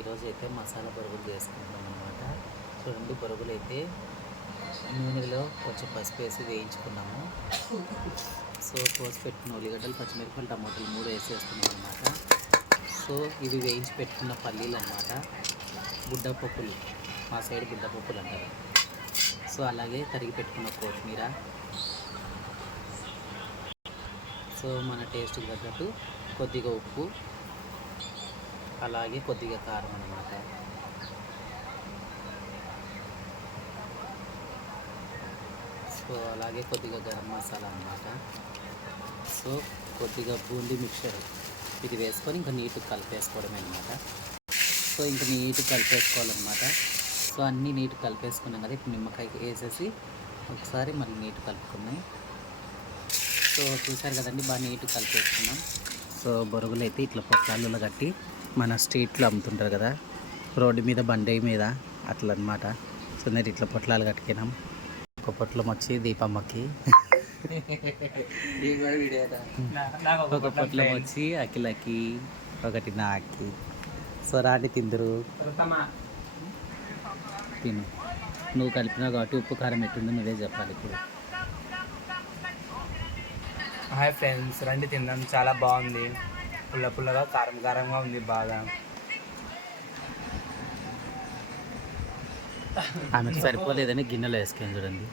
ఈరోజు అయితే మసాలా బొరుగులు చేసుకుంటున్నాం అనమాట. చూడండి, బొరుగులు అయితే నూనెలో కొంచెం పసుపు వేసి వేయించుకున్నాము. సో కోసి పెట్టుకున్న ఉల్లిగడ్డలు, పచ్చిమిరపకాయలు, టమాటాలు 3 వేసేస్తున్నాం అనమాట. సో ఇవి వేయించి పెట్టుకున్న పల్లీలు అనమాట, బుడ్డపప్పులు, మా సైడ్ బుడ్డపప్పులు అంటారు. సో అలాగే తరిగి పెట్టుకున్న కొత్తిమీర, సో మన టేస్ట్కి తగ్గట్టు కొద్దిగా ఉప్పు, అలాగే కొద్దిగా కారం అన్నమాట. సో అలాగే కొద్దిగా గరం మసాలా అన్నమాట. సో కొద్దిగా బూందీ మిక్చర్ ఇది వేసుకొని ఇంకా నీట్గా కలిపేసుకోవడమే అనమాట. సో ఇంకా నీట్గా కలిపేసుకోవాలన్నమాట. సో అన్నీ నీట్గా కలిపేసుకున్నాం కదా, ఇప్పుడు నిమ్మకాయ వేసేసి ఒకసారి మళ్ళీ నీట్గా కలుపుకున్నాం. సో చూసారు కదండి, బాగా నీట్గా కలిపేసుకున్నాం. సో బొరుగులు అయితే ఇట్లా పొట్లాలలో కట్టి మన స్ట్రీట్లో అమ్ముతుంటారు కదా, రోడ్డు మీద బండి మీద అట్లా అనమాట. సో నేను ఇట్లా పొట్లాలు కట్టుకున్నాం. ఒక పొట్లం వచ్చి దీపమ్మకి, ఒక పొట్లం వచ్చి అఖిలకి, ఒకటి నాకి. సో రాని తిందరు, తిను. నువ్వు కలిపినావు కాబట్టి ఉప్పు కారం ఎట్టుందో నువ్వే చెప్పాలి ఇప్పుడు. హాయ్ ఫ్రెండ్స్, రండి తిందాం. చాలా బాగుంది, పుల్ల పుల్లగా కారం కారంగా ఉంది బాగా. ఆమెకు సరిపోలేదని గిన్నెలో వేసుకొని చూడండి.